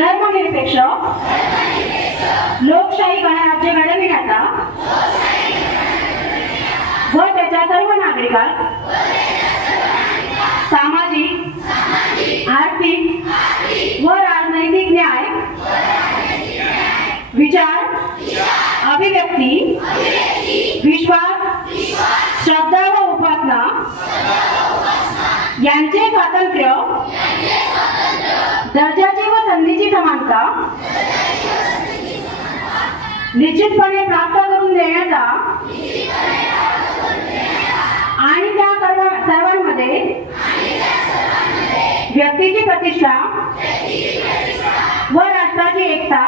धर्मनिरपेक्ष लोकशाही गणराज्य घडविण्याचा व त्याच्या सर्व नागरिकांस सामाजिक, आर्थिक व राजनैतिक न्याय, विचार, अभिव्यक्ती, विश्वास, श्रद्धा व उपासना यांचे स्वातंत्र्य, दर्जाची व संधीची समानता निश्चितपणे प्राप्त करून देण्याचा आणि त्या सर्वांमध्ये व्यक्तीची प्रतिष्ठा व राष्ट्राची एकता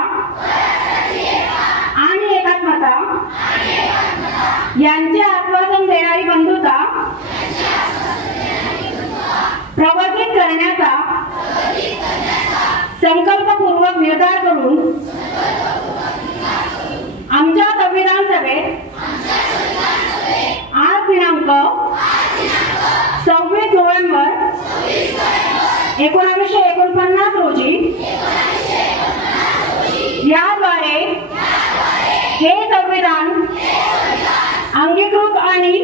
आणि एकात्मता यांचे आश्वासन देणारी बंधुता प्रवर्धित करण्याचा संकल्पपूर्वक निर्धार करून आमच्या संविधान सभेत आज दिनांक 26 नोव्हेंबर 1949 रोजी याद्वारे हे संविधान अंगीकृत आणि